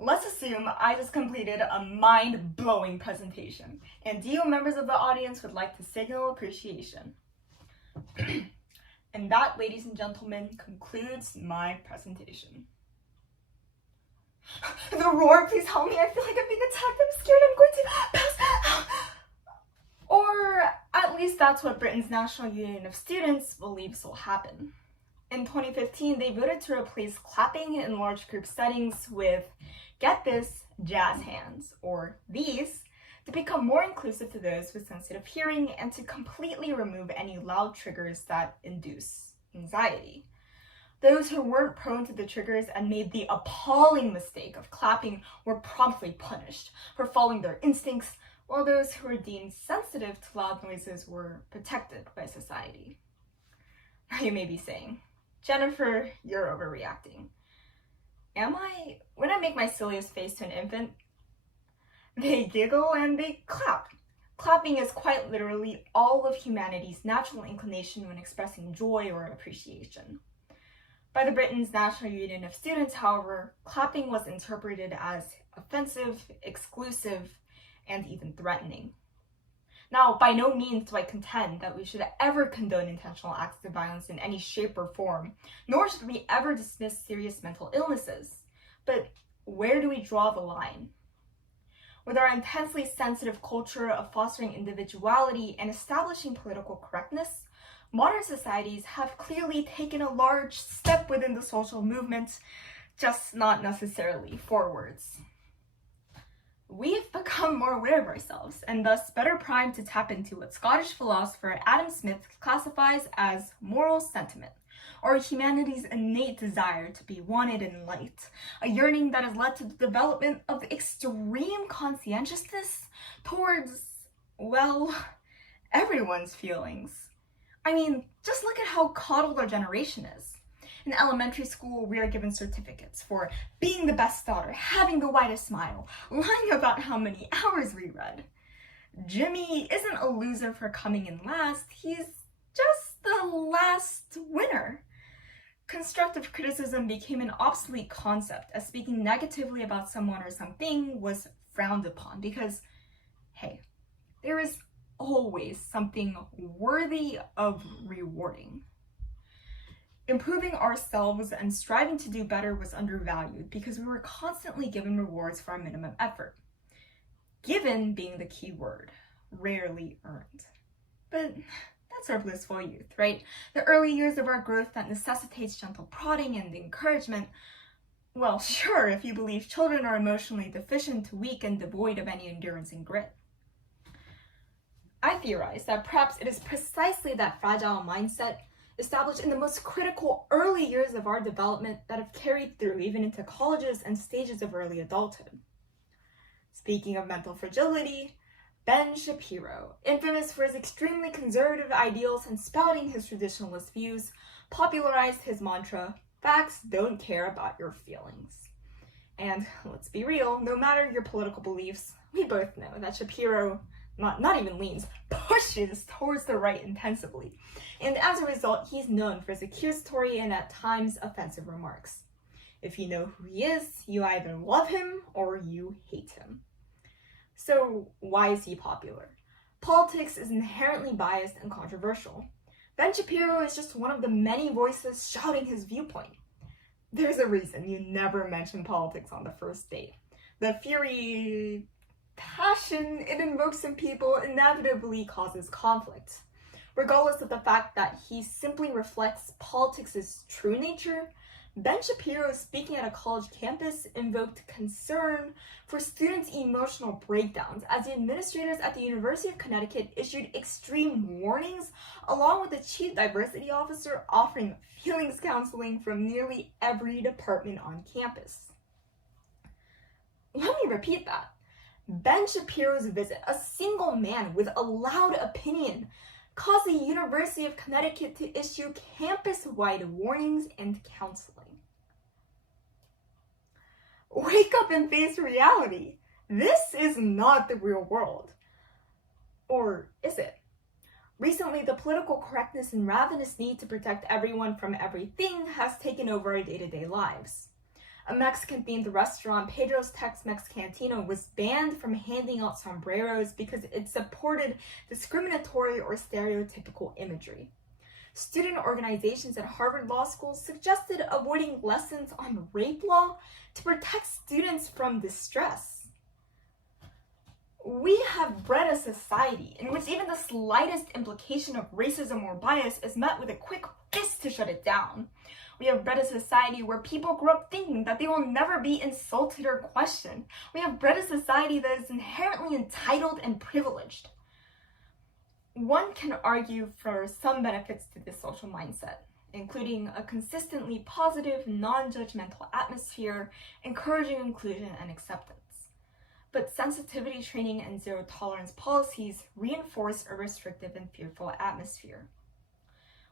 Let's assume I just completed a mind-blowing presentation, and you members of the audience would like to signal appreciation. And that, ladies and gentlemen, concludes my presentation. The roar, please help me, I feel like I'm being attacked, I'm scared I'm going to pass out. Or at least that's what Britain's National Union of Students believes will happen. In 2015, they voted to replace clapping in large group settings with, get this, jazz hands, or these, to become more inclusive to those with sensitive hearing and to completely remove any loud triggers that induce anxiety. Those who weren't prone to the triggers and made the appalling mistake of clapping were promptly punished for following their instincts, while those who were deemed sensitive to loud noises were protected by society. Now you may be saying, Jennifer, you're overreacting. Am I? When I make my silliest face to an infant, they giggle and they clap. Clapping is quite literally all of humanity's natural inclination when expressing joy or appreciation. By the Britain's National Union of Students, however, clapping was interpreted as offensive, exclusive, and even threatening. Now, by no means do I contend that we should ever condone intentional acts of violence in any shape or form, nor should we ever dismiss serious mental illnesses. But where do we draw the line? With our intensely sensitive culture of fostering individuality and establishing political correctness, modern societies have clearly taken a large step within the social movement, just not necessarily forwards. We've become more aware of ourselves, and thus better primed to tap into what Scottish philosopher Adam Smith classifies as moral sentiment, or humanity's innate desire to be wanted and liked, a yearning that has led to the development of extreme conscientiousness towards, well, everyone's feelings. I mean, just look at how coddled our generation is. In elementary school, we are given certificates for being the best daughter, having the widest smile, lying about how many hours we read. Jimmy isn't a loser for coming in last, he's just the last winner. Constructive criticism became an obsolete concept, as speaking negatively about someone or something was frowned upon because, hey, there is always something worthy of rewarding. Improving ourselves and striving to do better was undervalued because we were constantly given rewards for our minimum effort. Given being the key word, rarely earned. But that's our blissful youth, right? The early years of our growth that necessitates gentle prodding and encouragement. Well, sure, if you believe children are emotionally deficient, weak, and devoid of any endurance and grit. I theorize that perhaps it is precisely that fragile mindset established in the most critical early years of our development that have carried through even into colleges and stages of early adulthood. Speaking of mental fragility, Ben Shapiro, infamous for his extremely conservative ideals and spouting his traditionalist views, popularized his mantra, facts don't care about your feelings. And let's be real, no matter your political beliefs, we both know that Shapiro not even leans, pushes towards the right intensively. And as a result, he's known for his accusatory and at times offensive remarks. If you know who he is, you either love him or you hate him. So why is he popular? Politics is inherently biased and controversial. Ben Shapiro is just one of the many voices shouting his viewpoint. There's a reason you never mention politics on the first date. The fury, passion it invokes in people inevitably causes conflict. Regardless of the fact that he simply reflects politics' true nature, Ben Shapiro, speaking at a college campus, invoked concern for students' emotional breakdowns as the administrators at the University of Connecticut issued extreme warnings, along with the chief diversity officer offering feelings counseling from nearly every department on campus. Let me repeat that. Ben Shapiro's visit, a single man with a loud opinion, caused the University of Connecticut to issue campus-wide warnings and counseling. Wake up and face reality. This is not the real world. Or is it? Recently, the political correctness and ravenous need to protect everyone from everything has taken over our day-to-day lives. A Mexican-themed restaurant, Pedro's Tex-Mex Cantina, was banned from handing out sombreros because it supported discriminatory or stereotypical imagery. Student organizations at Harvard Law School suggested avoiding lessons on rape law to protect students from distress. We have bred a society in which even the slightest implication of racism or bias is met with a quick fist to shut it down. We have bred a society where people grow up thinking that they will never be insulted or questioned. We have bred a society that is inherently entitled and privileged. One can argue for some benefits to this social mindset, including a consistently positive, non-judgmental atmosphere, encouraging inclusion and acceptance. But sensitivity training and zero-tolerance policies reinforce a restrictive and fearful atmosphere.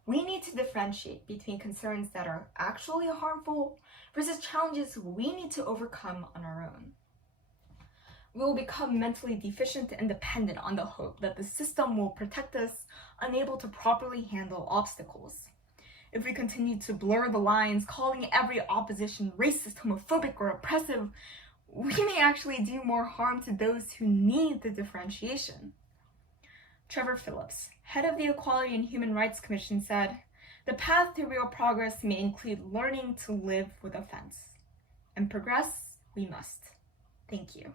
We need to differentiate between concerns that are actually harmful versus challenges we need to overcome on our own. We will become mentally deficient and dependent on the hope that the system will protect us, unable to properly handle obstacles. If we continue to blur the lines, calling every opposition racist, homophobic, or oppressive, we may actually do more harm to those who need the differentiation. Trevor Phillips, head of the Equality and Human Rights Commission, said, "The path to real progress may include learning to live with offense. And progress we must." Thank you.